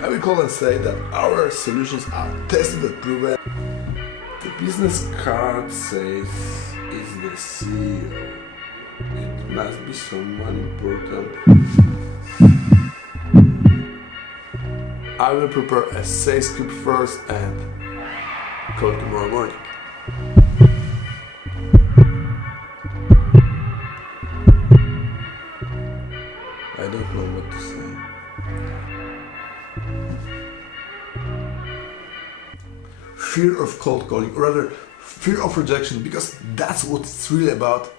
I will call and say that our solutions are tested and proven. The business card says it's the CEO. It must be someone important. I will prepare a sales script first and call tomorrow morning. I don't know what to say. Fear of cold calling, or rather fear of rejection, because that's what it's really about.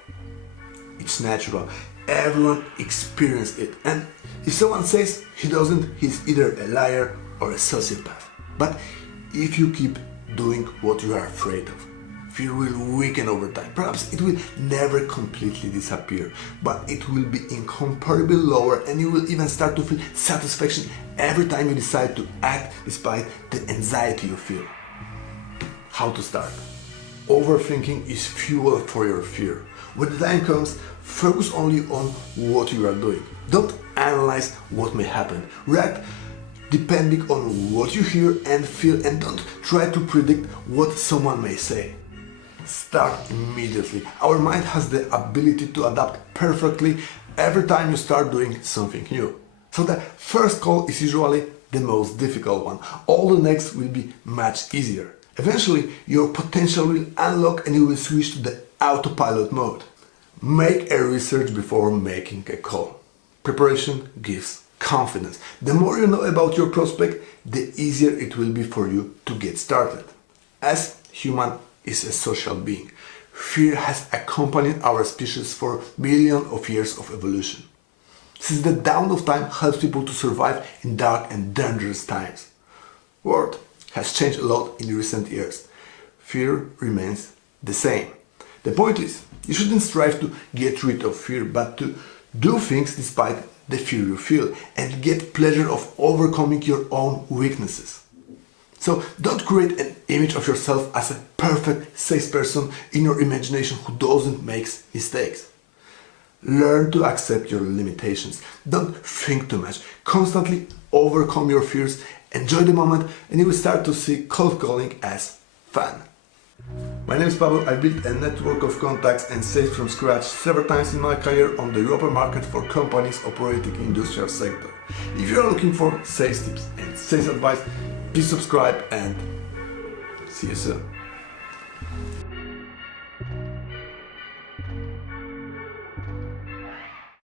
It's natural. Everyone experiences it. And if someone says he doesn't, he's either a liar or a sociopath. But if you keep doing what you are afraid of, fear will weaken over time. Perhaps it will never completely disappear, but it will be incomparably lower, and you will even start to feel satisfaction every time you decide to act despite the anxiety you feel. How to start? Overthinking is fuel for your fear. When the time comes, focus only on what you are doing. Don't analyze what may happen. React depending on what you hear and feel, and don't try to predict what someone may say. Start immediately. Our mind has the ability to adapt perfectly every time you start doing something new. So the first call is usually the most difficult one. All the next will be much easier. Eventually, your potential will unlock and you will switch to the autopilot mode. Make a research before making a call. Preparation gives confidence. The more you know about your prospect, the easier it will be for you to get started. As human is a social being, fear has accompanied our species for millions of years of evolution. Since the dawn of time helps people to survive in dark and dangerous times. World has changed a lot in recent years. Fear remains the same. The point is, you shouldn't strive to get rid of fear, but to do things despite the fear you feel and get pleasure of overcoming your own weaknesses. So don't create an image of yourself as a perfect salesperson in your imagination who doesn't make mistakes. Learn to accept your limitations. Don't think too much. Constantly overcome your fears. Enjoy the moment, and you will start to see cold calling as fun. My name is Pavel. I built a network of contacts and sales from scratch several times in my career on the European market for companies operating in the industrial sector. If you are looking for sales tips and sales advice, please subscribe and see you soon.